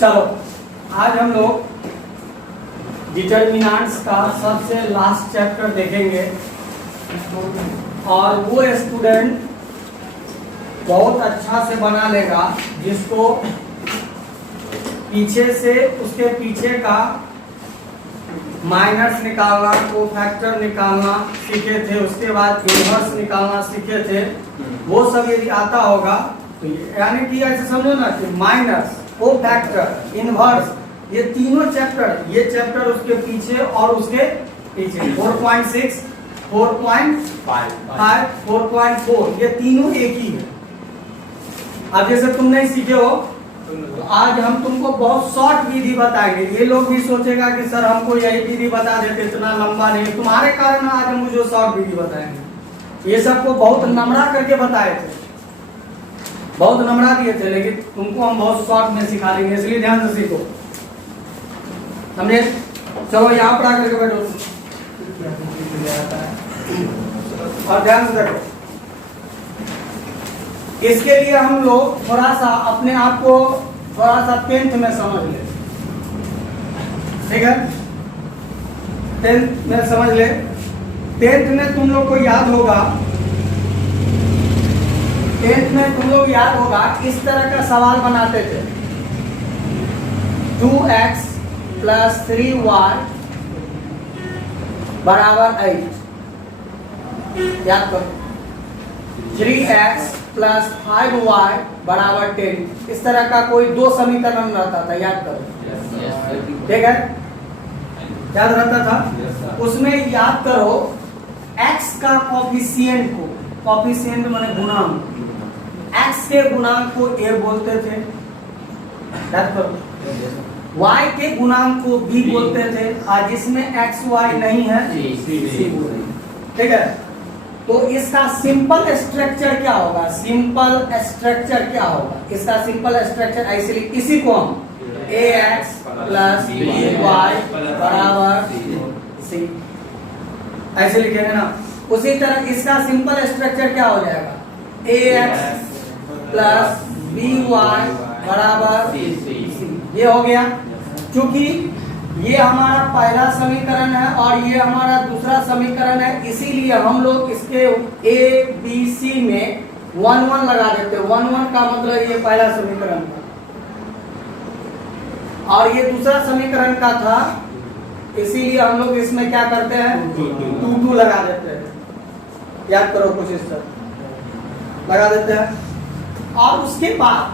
चलो आज हम लोग डिटर्मिनेंट्स का सबसे लास्ट चैप्टर देखेंगे और वो स्टूडेंट बहुत अच्छा से बना लेगा जिसको पीछे से उसके पीछे का माइनस निकालना, कोफैक्टर निकालना सीखे थे, उसके बाद इनवर्स निकालना सीखे थे, वो सब यदि आता होगा तो यानी कि ऐसे समझो ना कि माइनस, कोफैक्टर, इनवर्स ये तीनों चैप्टर, ये चैप्टर उसके पीछे और उसके पीछे 4.6, 4.5, 4.4 ये तीनों एक ही है। अब जैसे तुम नहीं सीखे हो तो आज हम तुमको बहुत शॉर्ट विधि बताएंगे। ये लोग भी सोचेगा कि सर हमको यही विधि बता देते, इतना लंबा नहीं, तुम्हारे कारण आज हम जो शॉर्ट विधि बताएंगे। ये सबको बहुत नमरा करके बताए थे, बहुत नमरा दिए थे, लेकिन तुमको हम बहुत शॉर्ट में सिखा देंगे, इसलिए ध्यान से सीखो, समझे? चलो यहाँ पढ़ा करके बैठो और ध्यान से देखो। इसके लिए हम लोग थोड़ा सा अपने आप को थोड़ा सा 10th में समझ ले, ठीक है? 10th में समझ ले। 10th में तुम लोग को याद होगा, 10th में तुम लोग याद होगा इस तरह का सवाल बनाते थे, 2x + 3y = 8। याद करो। 3x + 5y = 10। इस तरह का कोई दो समीकरण रहता था, याद करो, ठीक है? याद रहता था। उसमें याद करो x का कोफिशिएंट को, कोफिशिएंट माने गुणांक, x के गुणांक को a बोलते थे, याद करो। y के गुणांक को b बोलते थे, और जिसमें x y नहीं है c बोलते, ठीक है? तो इसका सिंपल स्ट्रक्चर क्या होगा? सिंपल स्ट्रक्चर क्या होगा? इसका सिंपल स्ट्रक्चर ऐसे इसी को हम ax + by = c ऐसे लिखेंगे ना। उसी तरह इसका सिंपल स्ट्रक्चर क्या हो जाएगा? ax + by = c। ये हो गया। क्योंकि ये हमारा पहला समीकरण है और ये हमारा दूसरा समीकरण है, इसीलिए हम लोग इसके ए बी सी में 1 लगा देते हैं। 1 का मतलब ये पहला समीकरण था और ये दूसरा समीकरण का था, इसीलिए हम लोग इसमें क्या करते हैं? 2 लगा देते हैं। याद करो, कुछ इस तरह लगा देते हैं। और उसके बाद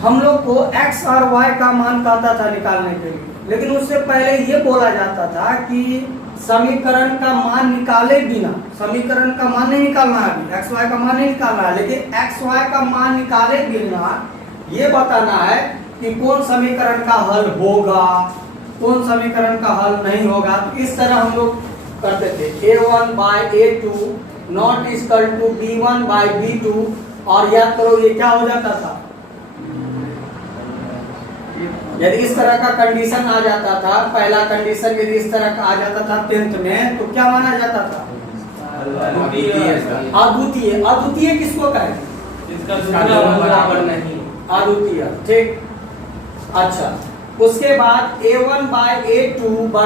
हम लोग को x और y का मान कहता था निकालने के लिए, लेकिन उससे पहले ये बोला जाता था कि समीकरण का मान निकाले बिना, समीकरण का मान नहीं निकालना है, अभी x y का मान नहीं निकालना है, लेकिन x y का मान निकाले बिना ये बताना है कि कौन समीकरण का हल होगा, कौन समीकरण का हल नहीं होगा। तो इस तरह हम लोग करते थे, a1/a2 ≠ b1/b2। और याद करो ये क्या हो जाता था? यदि इस तरह का कंडीशन आ जाता था, पहला कंडीशन यदि इस तरह का आ जाता था 10th में, तो क्या माना जाता था? अद्वितीय। अद्वितीय किसको कहें? बराबर नहीं, अद्वितीय, ठीक। अच्छा, उसके बाद a1/a2 =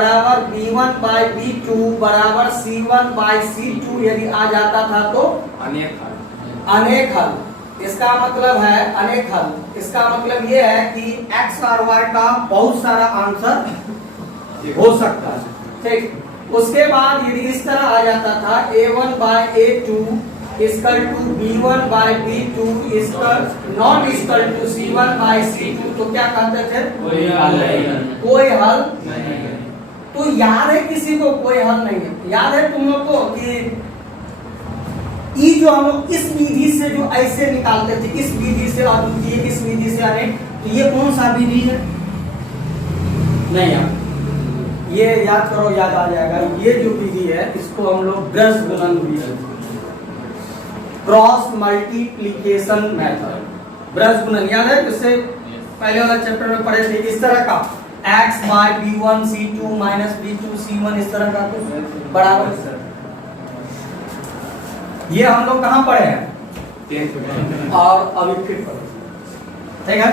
b1/b2 = c1/c2 यदि आ जाता था तो अनेक हल। इसका मतलब है अनेक हल। इसका मतलब ये है कि x और y का बहुत सारा आंसर हो सकता है, ठीक। उसके बाद यदि इस तरह आ जाता था a1/a2 = b1/b2 ≠ c1/c2, तो क्या कहते थे? कोई हल नहीं। तो याद है किसी को? कोई हल नहीं है। याद है तुम लोग को कि ये जो हम लोग इस विधि से जो ऐसे निकालते थे, इस विधि से अद्वितीय, इस विधि से अनेक, तो ये कौन सा विधि है? नहीं यार, ये याद करो, याद आ जाएगा। ये जो विधि है इसको हम लोग ब्रश गुणन विधि, क्रॉस मल्टीप्लिकेशन मेथड, ब्रश गुणन। याद है? इससे पहले वाला चैप्टर में पढ़े थे। इस तरह का x/b1 c2 - b2 c1 इस तरह का कुछ बराबर। ये हम लोग कहाँ पढ़े हैं? और अभी फिर पढ़े, ठीक है?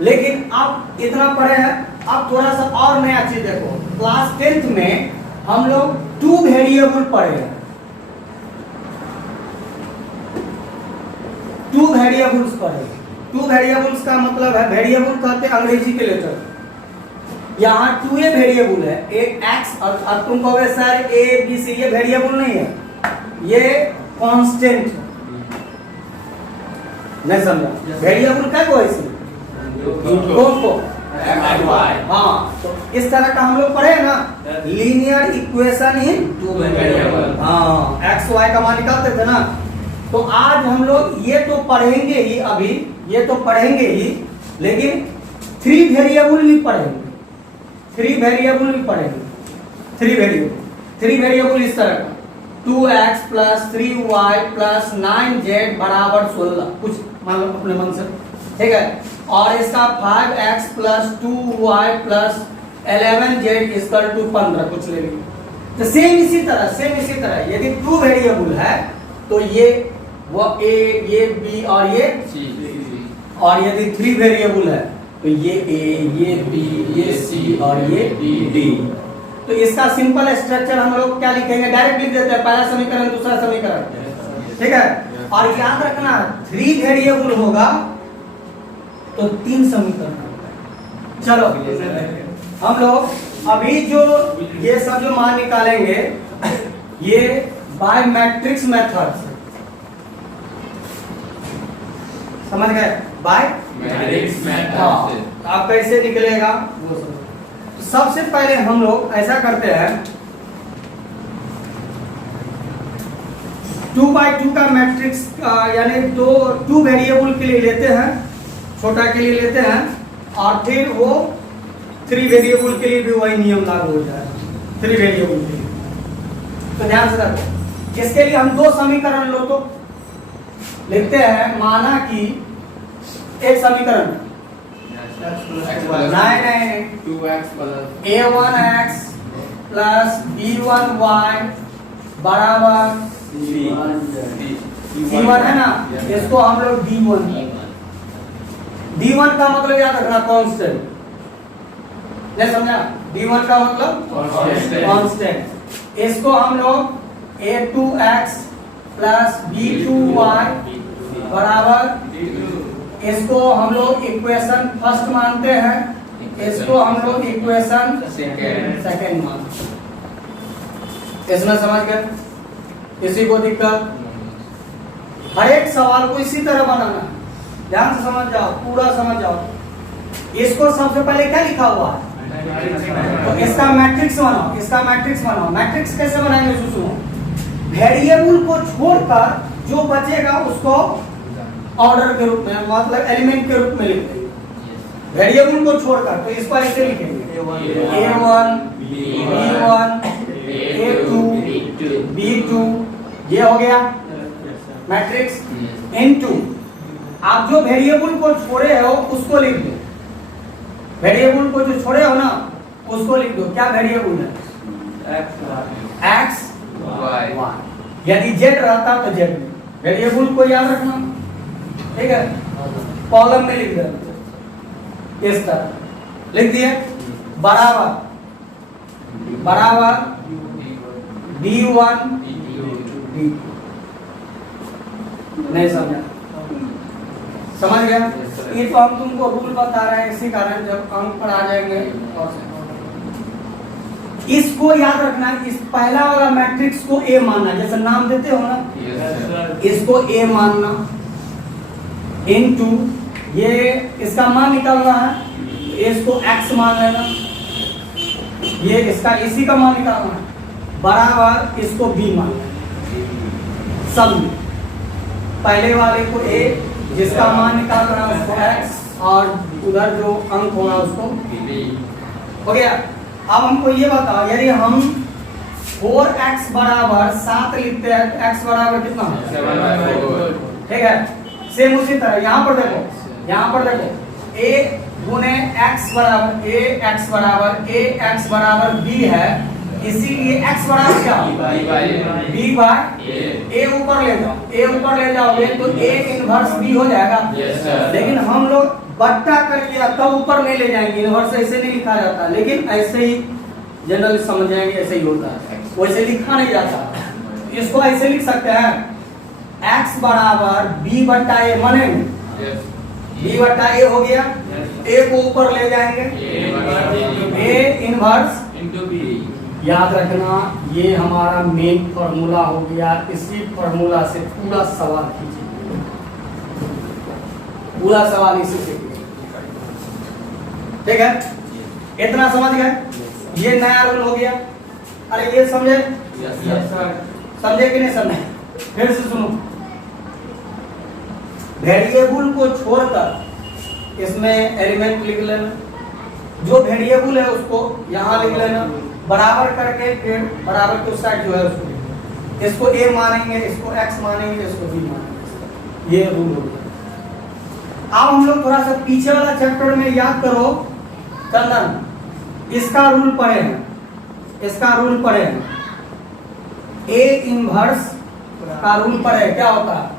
लेकिन अब इतना पढ़े हैं, अब थोड़ा सा और नया चीज देखो। क्लास 10th में हम लोग 2 वेरिएबल पढ़े हैं। 2 वेरिएबल्स पढ़े। 2 वेरिएबल्स का मतलब है, वेरिएबल कहते हैं अंग्रेजी के लेटर। यहाँ 2 वेरिएबल है, एक x, और तुम कहोगे सर a b c ये वेरिएबल नहीं है, ये कांस्टेंट है। नहीं समझा? वेरिएबल क्या को ऐसे कौन को हाँ, तो इस तरह का हम लोग पढ़े ना, लीनियर इक्वेशन इन 2 वेरिएबल। हाँ, एक्स वाई का मान निकालते थे ना। तो आज हम लोग ये तो पढ़ेंगे ही, अभी ये तो पढ़ेंगे ही, लेकिन 3 वेरिएबल भी पढ़ेंगे। 3 वेरिएबल भी पढ़ेंगे। 3 वेरिएबल इस तरह का 2x plus 3y plus 9z बराबर 16, कुछ मान लो अपने मन से, ठीक है। और इसका 5x plus 2y plus 11z equal to 15, कुछ ले लीजिए। तो सेम इसी तरह यदि 2 वेरिएबल है तो ये वो a, ये b और ये c, और यदि 3 वेरिएबल है तो ये a, ये b, ये c और ये d। तो इसका सिंपल स्ट्रक्चर हम लोग क्या लिखेंगे, डायरेक्ट लिख देते हैं, पहला समीकरण दूसरा समीकरण, ठीक है। और याद रखना 3 वेरिएबल होगा तो 3 समीकरण होगा। चलो हम लोग अभी जो ये सब जो मान निकालेंगे ये बाय मैट्रिक्स मेथड से, समझ गए? बाय मैट्रिक्स मेथड से आप कैसे निकलेगा वो सब। सबसे पहले हम लोग ऐसा करते हैं, 2x2 का मैट्रिक्स यानी 2 वेरिएबल के लिए लेते हैं, छोटा के लिए लेते हैं, और फिर वो 3 वेरिएबल के लिए भी वही नियम लागू हो जाएगा। 3 वेरिएबल के लिए तो ध्यान से रखो। इसके लिए हम 2 समीकरण लो तो लिखते हैं, माना कि एक समीकरण नहीं 2x plus a1x plus b1y बराबर c1 है ना, इसको हम लोग d1 का मतलब याद रखना कांस्टेंट, नहीं समझा? d1 का मतलब कांस्टेंट। इसको हम लोग a2x प्लस b2y बराबर, इसको हम लोग इक्वेशन फर्स्ट मानते हैं, इसको हम लोग इक्वेशन सेकंड मानते हैं। इसमें समझ गए? किसी को दिक्कत? हर एक सवाल को इसी तरह बनाना, ध्यान से समझ जाओ, पूरा समझ जाओ। इसको सबसे पहले क्या लिखा हुआ है, तो इसका मैट्रिक्स बनाओ। मैट्रिक्स कैसे बनाएंगे सुनो, वेरिएबल को छोड़कर जो बचेगा उसको ऑर्डर के रूप में, मतलब एलिमेंट के रूप में लिखते हैं। वेरिएबल को छोड़कर तो इसको ऐसे लिखेंगे, a1 b1 a2 b2, ये हो गया मैट्रिक्स। इनटू आप जो वेरिएबल को छोड़े हो उसको लिख दो, वेरिएबल को जो छोड़े हो ना उसको लिख दो। क्या वेरिएबल है? x y। यदि z रहता तो z, वेरिएबल को याद रखना, ठीक है। कॉलम में लिख दो, इस तरह लिख दिए, बराबर b1 b2। नहीं समझा? समझ गया? ये तो हम तुमको रूल बता रहे हैं, इसी कारण जब अंक पर आ जाएंगे और इसको याद रखना। इस पहला वाला मैट्रिक्स को ए मानना, जैसे नाम देते हो ना, इसको ए मानना, इनटू ये इसका मान निकालना है, इसको x मान लेना, ये इसका इसी का मान निकालना है, बराबर इसको b मान लेना। सब पहले वाले को a, जिसका मान निकालना है उसको x, और उधर जो अंक होगा उसको b। हो गया? अब हमको ये बताओ, यदि हम 4x बराबर 7 लिखते हैं तो x बराबर कितना? 7/4। ठीक है। सेम उसी तरह यहाँ पर देखो, a गुने x बराबर b है, इसीलिए x बराबर क्या? b बाय a ऊपर ले जाओ, a ऊपर ले जाओगे तो a इनवर्स b हो जाएगा। लेकिन हम लोग बट्टा कर लिया तब ऊपर नहीं ले जाएंगे, इनवर्स ऐसे नहीं लिखा जाता, लेकिन ऐसे ही जनरल समझ जाएंगे, ऐसे ही होता है, वैसे लिखा नहीं जाता। इसको ऐसे लिख सकते हैं x बराबर b बट्टा a, माने b बट्टा a हो गया, a को ऊपर ले जाएंगे, a इनवर्स इनटू बी। याद रखना ये हमारा मेन फॉर्मूला हो गया। इसी फॉर्मूला से पूरा सवाल कीजिए, पूरा सवाल इसी से कीजिए, ठीक है? इतना समझ गए? ये नया रूल हो गया। अरे ये समझे? Yes sir. समझे कि नहीं समझे? फिर से सुनो, वेरिएबल को छोड़कर इसमें एलिमेंट लिख लेना, जो वेरिएबल है उसको यहाँ लिख लेना, बराबर करके फिर बराबर के उस साइड जो है उसको, इसको a मानेंगे, इसको x मानेंगे, इसको b मानेंगे। ये रूल हो गया। अब हम लोग थोड़ा सा पीछे वाला चैप्टर में याद करो, चंदन इसका रूल पढ़े हैं, इसका रूल पढ़े हैं, a इनवर्स का रूल पढ़े, क्या होता है?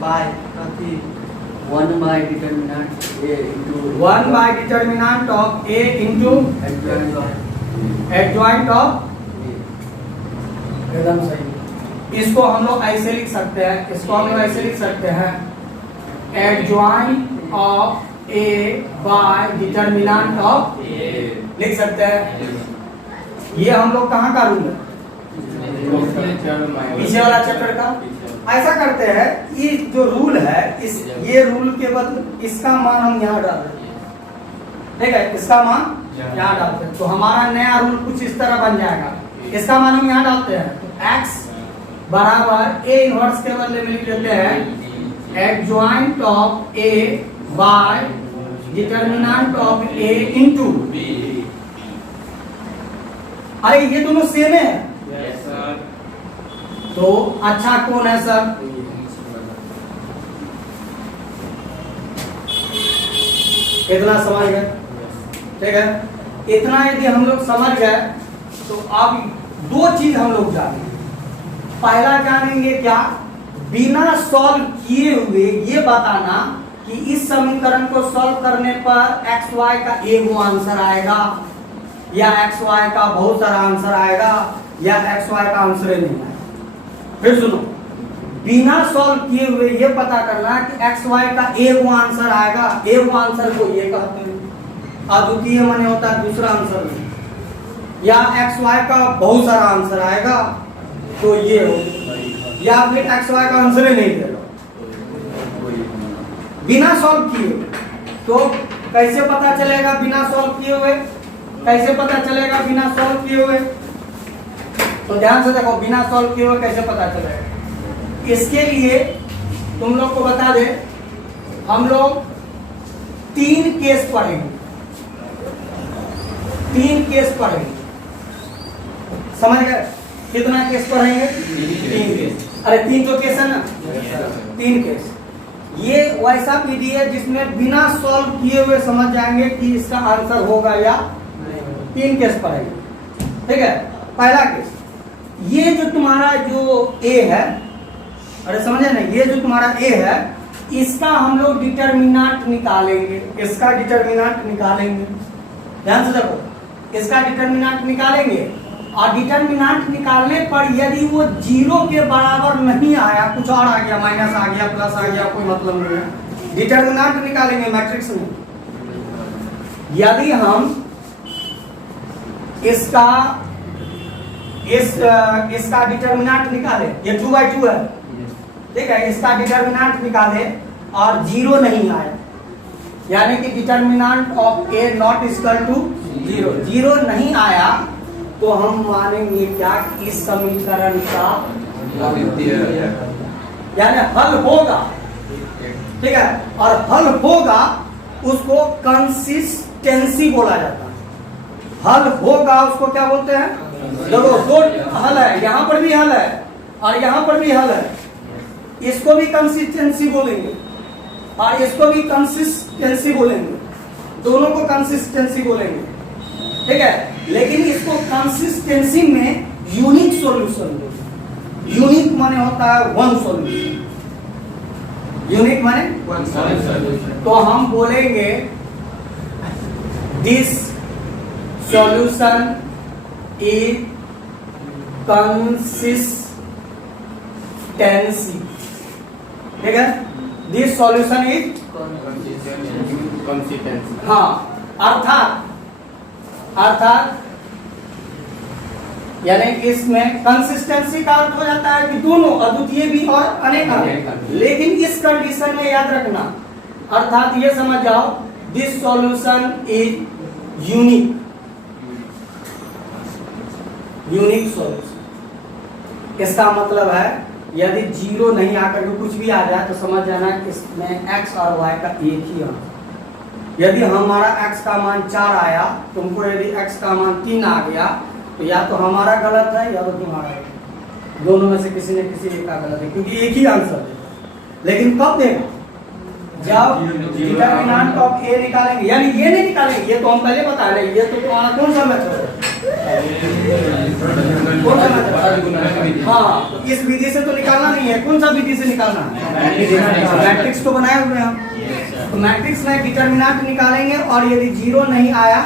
by 1 by determinant a into 1 by determinant of a into adjoint of, एकदम सही। इसको हम लोग ऐसे लिख सकते हैं, इसको हम लोग ऐसे लिख सकते हैं adjoint of a by determinant of a। लिख सकते हैं। ये हम लोग कहाँ का रूल है? पीछे वाला चैप्टर का। ऐसा करते हैं, ये जो रूल है, इस ये रूल के बदले इसका मान हम यहाँ डाल देते हैं, ठीक है? इसका मान यहाँ डालते हैं, तो हमारा नया रूल कुछ इस तरह बन जाएगा। इसका मान हम यहाँ डालते हैं, तो x बराबर a इनवर्स के बदले में लिख लेते हैं adjoint of a by determinant of a into b। अरे ये दोनों सेम है। Yes sir. तो अच्छा कौन है सर? इतना समझ गए, ठीक है? इतना यदि हम लोग समझ गए तो अब दो चीज हम लोग जानेंगे। पहला जानेंगे क्या? बिना सॉल्व किए हुए ये बताना कि इस समीकरण को सॉल्व करने पर एक्स वाई का एक आंसर आएगा, या एक्स वाई का बहुत सारा आंसर आएगा, या एक्स वाई का आंसर नहीं आएगा। फिर सुनो, बिना सॉल्व किए हुए ये पता करना कि एक्स वाई का एक आंसर आएगा, एक आंसर को ये कहते हैं, अद्वितीय माने होता है दूसरा आंसर नहीं, या एक्स वाई का बहुत सारा आंसर आएगा तो ये हो, या फिर एक्स वाई का आंसर ही नहीं देगा बिना सॉल्व किए हुए। तो कैसे पता चलेगा बिना सॉल्व किए हुए? कैसे पता चलेगा बिना सॉल्व किए हुए? तो ध्यान से देखो, बिना सॉल्व किए हुए कैसे पता चलेगा? इसके लिए तुम लोग को बता दे, हम लोग 3 केस पढ़ेंगे, 3 केस पढ़ेंगे, समझ गए? कितना केस पढ़ेंगे? 3 केस। अरे 3 तो केस है ना, 3 केस। ये वैसा पीडी है जिसमें बिना सॉल्व किए हुए समझ जाएंगे कि इसका आंसर होगा या 3 केस पढ़ेंगे, ठीक है? पहला केस, ये जो तुम्हारा जो A है, अरे समझे ना, ये जो तुम्हारा A है, इसका हम लोग डिटरमिनेंट निकालेंगे, इसका डिटरमिनेंट निकालेंगे। ध्यान से देखो, इसका डिटरमिनेंट निकालेंगे, और डिटरमिनेंट निकालने पर यदि वो 0 के बराबर नहीं आया, कुछ और आ गया, माइनस आ गया, प्लस आ गया, कोई मतलब नहीं है, डिटरमिनेंट निकालेंगे मैट्रिक्स में। यदि हम इसका डिटरमिनेंट निकाले, ये 2/2 है, ठीक है? इसका डिटरमिनेंट निकाले और 0 नहीं आया, यानी कि determinant of A not equal to 0, 0 नहीं आया, तो हम मानेंगे क्या? इस समीकरण का यानी हल होगा, ठीक है? और हल होगा उसको कंसिस्टेंसी बोला जाता है। हल होगा उसको क्या बोलते हैं? देखो, दो हल है, यहाँ पर भी हल है और यहाँ पर भी हल है, इसको भी कंसिस्टेंसी बोलेंगे और इसको भी कंसिस्टेंसी बोलेंगे, दोनों को कंसिस्टेंसी बोलेंगे। ठीक है, लेकिन इसको कंसिस्टेंसी में यूनिक सॉल्यूशन बोलते हैं। यूनिक माने होता है वन सॉल्यूशन, यूनिक माने वन सॉल्यूशन। तो हम बोलेंगे दिस सॉल्यूशन इज कंसिस्टेंसी, ठीक है, दिस सॉल्यूशन इज कंसिस्टेंसी। हाँ, अर्थात यानी इसमें कंसिस्टेंसी का अर्थ हो जाता है कि दोनों अद्वितीय भी और अनेक। लेकिन इस कंडीशन में याद रखना, अर्थात ये समझ जाओ this solution is unique, unique solution. इसका मतलब है यदि जीरो नहीं आकर के कुछ भी आ जाए तो समझ जाना कि इसमें x और y का एक ही आंसर। यदि हमारा x का मान 4 आया, तुमको यदि x का मान 3 आ गया, तो या तो हमारा गलत है या तो तुम्हारा है, दोनों में से किसी न किसी एक का गलत है, क्योंकि एक ही आंसर है। लेकिन कब देगा? जब डिटरमिनेंट ऑफ a निकालेंगे, यानी ये नहीं निकालेंगे, ये तो हम पहले बता रहे हैं, ये तो तुम्हारा कौन सा मेथड है? कौन सा मेथड? हाँ, तो इस विधि से तो निकालना नहीं है, कौन सा विधि से निकालना है? मैट्रिक्स तो बनाए हुए हैं, तो मैट्रिक्स में डिटरमिनेंट निकालेंगे और यदि जीरो नहीं आया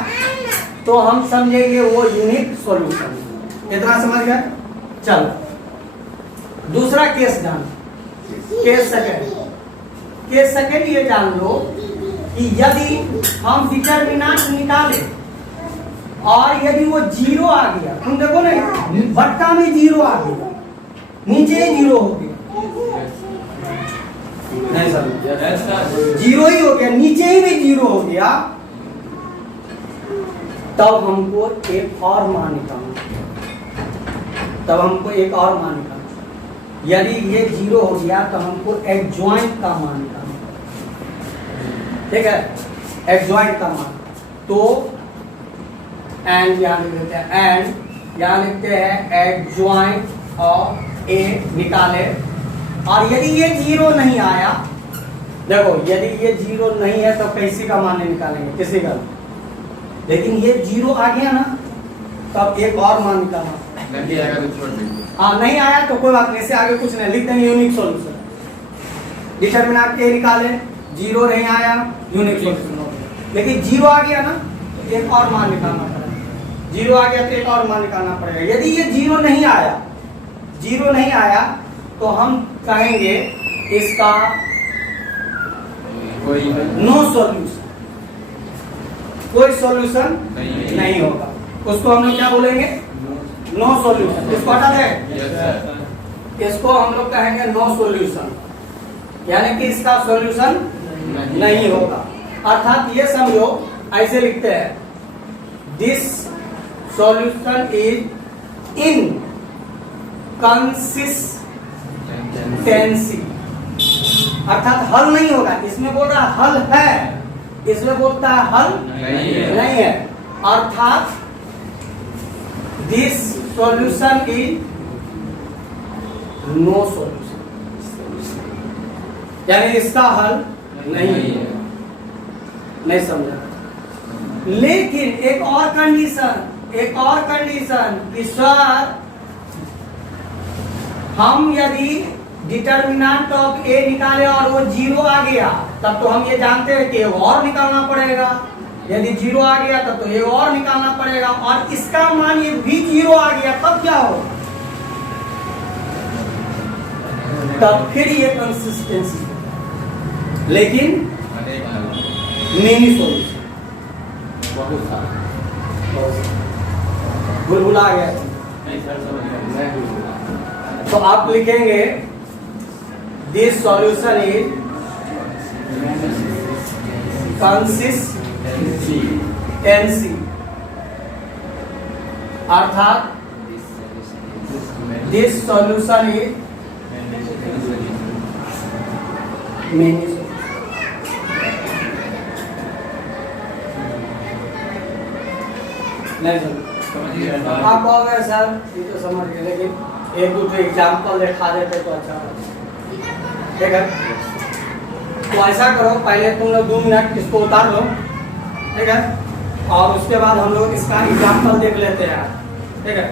तो हम समझेंगे वो यूनिक सॉल्यूशन। इतना समझ गए? चलो दूसरा केस जान, केस सेकंड ये जान लो कि यदि हम डिटरमिनेंट निकाले और यदि वो जीरो आ गया, तुम देखो ना भट्टा में जीरो आ गया, नीचे ही जीरो हो गया, नहीं सर जीरो ही हो गया, नीचे ही भी जीरो हो गया, तब हमको एक और मान निकालना, यदि ये जीरो हो गया तो हमको एडजॉइंट का मान निकालना, ठीक है, एडजॉइंट का मान। तो एंड यहाँ लिखते हैं एडजॉइंट ऑफ ए निकाले, और यदि ये जीरो नहीं आया, देखो यदि ये जीरो नहीं है तो कैसी का मान निकालेंगे, किसी का, लेकिन ये जीरो आ गया ना, तब एक और मान निकालना। हाँ, नहीं आया तो कोई बात नहीं, इससे आगे कुछ नहीं, लिख देंगे यूनिक सॉल्यूशन। डिटरमिनेंट ए निकाले, जीरो नहीं आया, यूनिक सॉल्यूशन हो गया। लेकिन जीरो आ गया ना, तो एक और मान निकालना पड़ेगा, जीरो आ गया तो एक और मान निकालना पड़ेगा। यदि ये जीरो नहीं आया तो हम कहेंगे इसका नो सॉल्यूशन, कोई सॉल्यूशन नहीं होगा, उसको हम लोग क्या बोलेंगे? No solution. इसको हटा दें, इसको हम लोग कहेंगे नो सॉल्यूशन, यानी कि इसका सॉल्यूशन नहीं होगा। अर्थात ये समझो, ऐसे लिखते हैं this solution is in consistency, अर्थात हल नहीं होगा। इसमें बोल रहा हल है, इसमें बोलता है हल नहीं है, अर्थात this solution is no solution, यानी इसका हल नहीं है। नहीं समझा? लेकिन एक और कंडीशन कि सर हम यदि डिटरमिनेंट ऑफ ए निकाले और वो जीरो आ गया, तब तो हम ये जानते हैं कि एक और निकालना पड़ेगा। यदि जीरो आ गया तब तो एक और निकालना पड़ेगा, और इसका मान ये भी जीरो आ गया, तब क्या हो? तब फिर ये कंसिस्टेंसी, लेकिन मिनी सॉल्यूशन बहुत सारा भूल आ गया। तो आप लिखेंगे दिस सॉल्यूशन इज कंसिस्टेंसी, अर्थात दिस सॉल्यूशन इज मेनी। आप कहोगे सर ये तो समझ गए, लेकिन एक दो एग्जाम्पल दिखा देते तो अच्छा होता। ठीक है, तो ऐसा करो, पहले तुम लोग 2 मिनट इसको उतार लो, ठीक है, और उसके बाद हम लोग इसका एग्जाम्पल देख लेते हैं, ठीक है।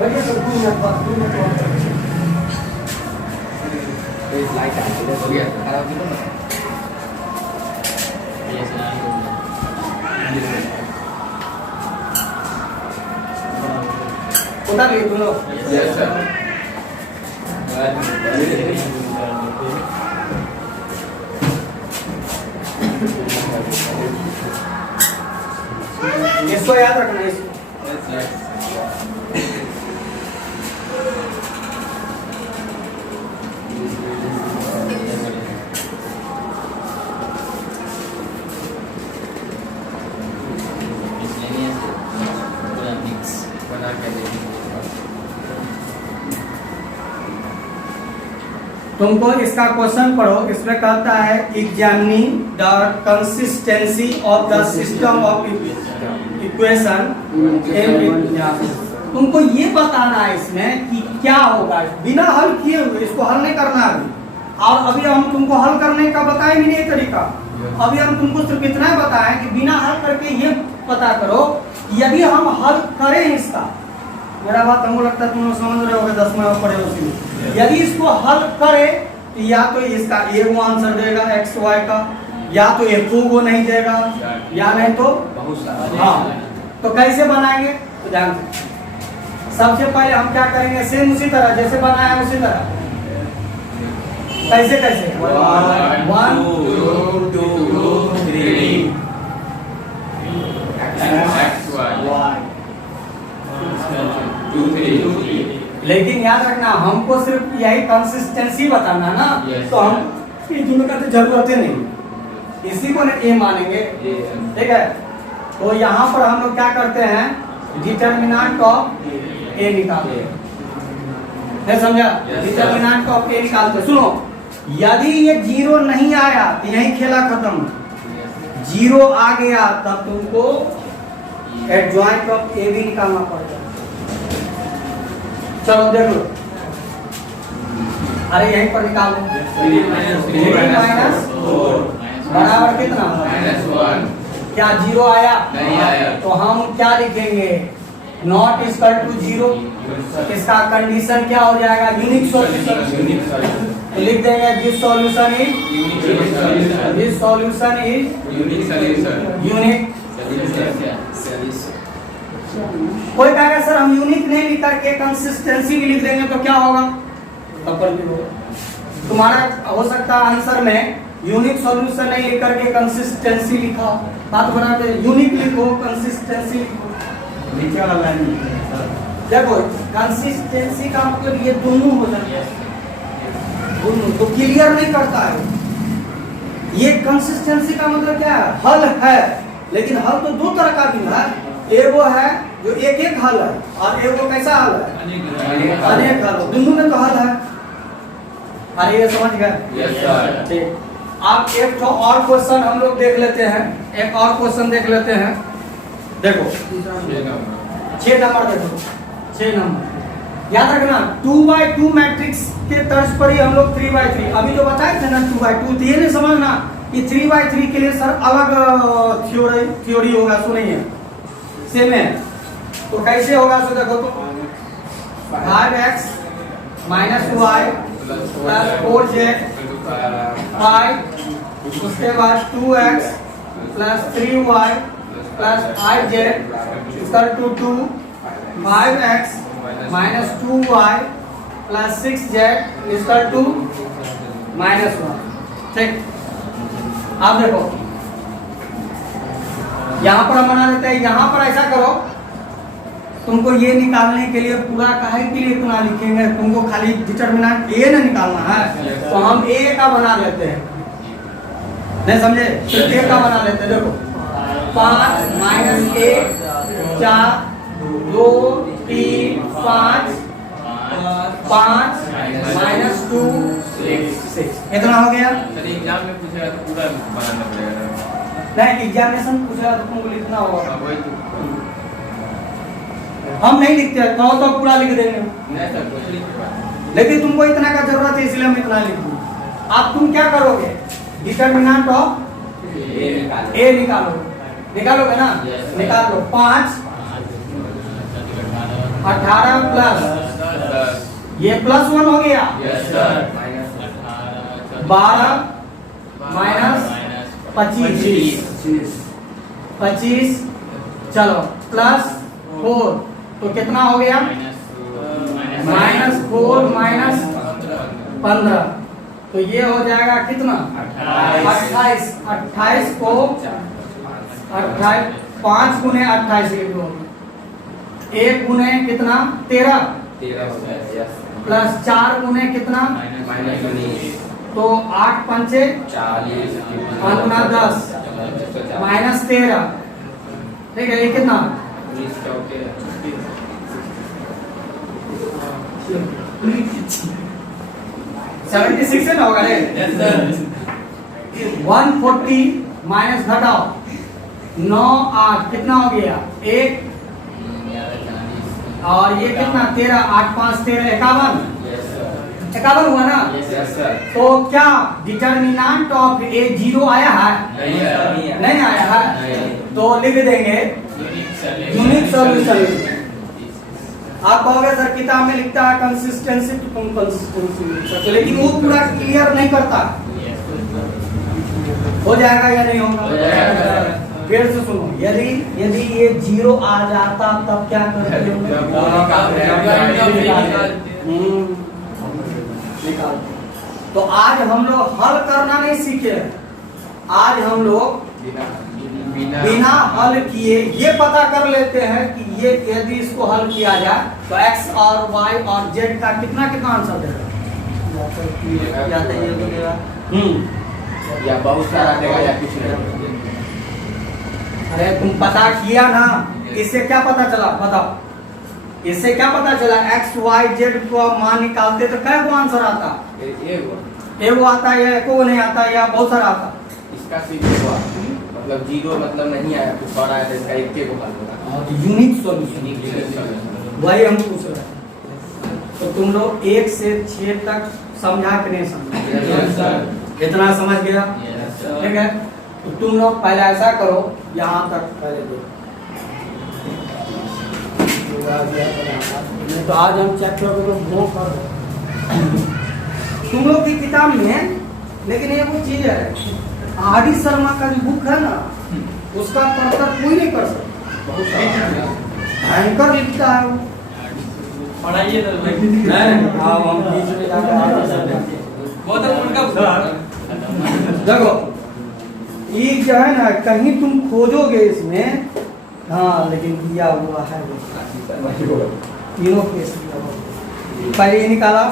भैया सब 2 मिनट बाद 2 मिनट बाद लाइट आ गई हो गया खराब भी तो उधर ले तुम लोग। यस सर इसको याद रखना इसको। बना के दे तुमको इसका क्वेश्चन पढ़ो, इसमें कहता है examining the consistency of the system of equation. तुमको ये बताना है इसमें कि क्या होगा, बिना हल किए हुए इसको हल नहीं करना अभी। और अभी हम तुमको हल करने का बताए भी नहीं तरीका, अभी हम तुमको सिर्फ इतना ही बताएं कि बिना हल करके ये पता करो यदि हम हल करें इसका, मेरा बात हमको लगता है तुम लोग समझ रहे होगे 10 में पढ़े उसी। यदि इसको हल करे तो या तो इसका ए वो आंसर देगा एक्स वाई का, या तो ये को नहीं देगा, या नहीं तो बहुत सारा। हाँ। तो कैसे बनाएंगे तो ध्यान से, सबसे पहले हम क्या करेंगे, सेम उसी तरह जैसे बनाया उसी तरह। कैसे कैसे 1 2 3 x y 2 3 लेकिन याद रखना हमको सिर्फ यही कंसिस्टेंसी बताना ना। Yes. तो हम इन दोनों का तो जरूरत ही नहीं, इसी को ए मानेंगे, ठीक है। तो यहाँ पर हम लोग क्या करते हैं, डिटर्मिनेंट ऑफ ए निकालते हैं, नहीं समझा? Yes, डिटर्मिनेंट ऑफ ए निकालते। सुनो, यदि ये 0 नहीं आया तो यही खेला खत्म। 0 आ गया तब तुमको एडजॉइंट ऑफ ए भी निकालना पड़ेगा। चलो देख लो, अरे यहीं पर निकाल लो। 3 माइनस बराबर कितना, -1 क्या 0 आया? नहीं आया। तो हम क्या लिखेंगे, नॉट इक्वल टू 0। इसका कंडीशन क्या हो जाएगा, यूनिक सॉल्यूशन। तो लिख देंगे दिस सॉल्यूशन इज यूनिक। कोई कहेगा सर हम यूनिक नहीं लिख करके कंसिस्टेंसी भी लिख देंगे तो क्या होगा, कपल भी होगा। तुम्हारा हो सकता है आंसर में यूनिक सॉल्यूशन नहीं लिख करके कंसिस्टेंसी लिखा, बात बनाते यूनिक लिखो कंसिस्टेंसी लिखो, नीचे वाला लाइन देखो। कंसिस्टेंसी का मतलब ये दोनों हो जाता है, दोनों तो क्लियर नहीं करता है। ये कंसिस्टेंसी का मतलब क्या है, हल है, लेकिन हल तो 2 तरह का भी है। एक वो है जो एक हल है, और एक वो कैसा हल है, अनेक हल। दोनों में तो हल है। अरे ये समझ गए? Yes sir. ठीक। आप एक तो और क्वेश्चन हम लोग देख लेते हैं, एक और क्वेश्चन देख लेते हैं। देखो 6 नंबर देखो, 6 नंबर याद रखना। 2x2 मैट्रिक्स के तर्ज पर ही हम लोग 3x3 अभी तो बताए थे ना 2x2। तो ये नहीं समझना कि 3x3 के लिए सर अलग थ्योरी होगा, सुनिए सेम है। तो कैसे होगा, सो देखो तो 5x minus y plus 4z 5, उसके बाद 2x plus 3y plus 5z equal to 2, 5x minus 2y plus 6z equal to -1। ठीक, अब देखो यहाँ पर हम बना देते हैं। यहाँ पर ऐसा करो, तुमको ये निकालने के लिए पूरा काहे के लिए इतना लिखेंगे, तुमको खाली डिटरमिनेंट ए ना निकालना है, तो हम ए का बना लेते हैं। नहीं समझे, सिर्फ ए का बना लेते हैं। देखो 5 माइनस 1 4 2 3 5 5 माइनस 2 6 इतना हो गया। एग्जाम में पूछेगा तो पूरा बनाना पड़ेगा। नहीं, एग्जामिनेशन पूछेगा तो तुमको लिखना होगा। वही तो हम नहीं लिखते, तो पूरा लिख देंगे, नहीं सर कुछ लिख के बाद। लेकिन तुमको इतना का जरूरत है इसलिए हम इतना लिख दूं। अब तुम क्या करोगे? डिटर्मिनेंट ऑफ ए निकालो, निकालोगे ना? Yes. निकाल लो। 5 18 प्लस ये +1 हो गया, यस सर 12 माइनस 25 चलो प्लस 4 तो कितना हो गया? -4 माइनस 15 तो ये हो जाएगा कितना? 28 28 को 28 5 गुने 28 लिख दो, 1 गुने कितना? 13 प्लस 4 गुने कितना? तो 8 पंचे 10 माइनस 13, ठीक है। ये कितना? 76 से ना होगा रे? 140 माइनस घटाओ 9 8 कितना हो गया? 1 और ये कितना? 13 8 5 13 51 हुआ ना? तो क्या डिटर्मिनेंट ऑफ ए 0 आया है? नहीं आया है। तो लिख देंगे यूनिक सॉल्यूशन। आप कहोगे सर किताब में लिखता है कंसिस्टेंसी, तो तुम कंसिस्टेंसी लिख सकते, लेकिन वो पूरा क्लियर नहीं करता। हो जाएगा या नहीं होगा? फिर से सुनो, यदि ये 0 आ जाता तब क्या करते? निकालते। तो आज हम लोग हल करना नहीं सीखे, आज हम लोग बिना हल किए ये पता कर लेते हैं कि ये यदि इसको हल किया जाए तो x और y और z का कितना कितना आंसर देगा? या बहुत सारा देगा या कुछ नहीं। अरे तुम पता किया ना, इससे क्या पता चला? बताओ, इससे क्या पता चला? x y z को मान निकालते तो क्या को आंसर आता? एगो आता है या एको नहीं आता या बहुत सारा आता? इसका सिर्फ हुआ मतलब 0 मतलब नहीं आया, कुछ और आया तो इसका एक के को हल होगा। तो यूनिक सॉल्यूशन वही हम पूछ रहे हैं। तो तुम लोग 1 से 6 तक समझा कि नहीं समझा? इतना समझ गया? ठीक है। तो तुम लोग पहले ऐसा करो, यहाँ तक पहले दो। तो आज हम चैप्टर को भोग कर तुम लोग की किताब में, लेकिन ये वो चीज है आर.डी. शर्मा का जो बुक है ना, उसका पढ़कर कोई नहीं कर सकता। भयंकर लिखता है वो। पढ़ाइए तो हम बीच में देखो ये जो है ना, कहीं तुम खोजोगे इसमें, हाँ लेकिन दिया हुआ है तीनों केस दिया हुआ। पहले ये निकाला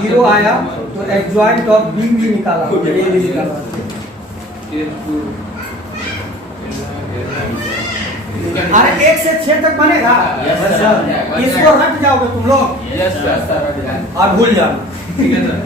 0 आया तो एडजॉइंट ऑफ बी भी निकाला, ये भी निकाला। अरे 1 से 6 तक बनेगा। इसको हट जाओगे तुम लोग और भूल जाओ। ठीक है सर।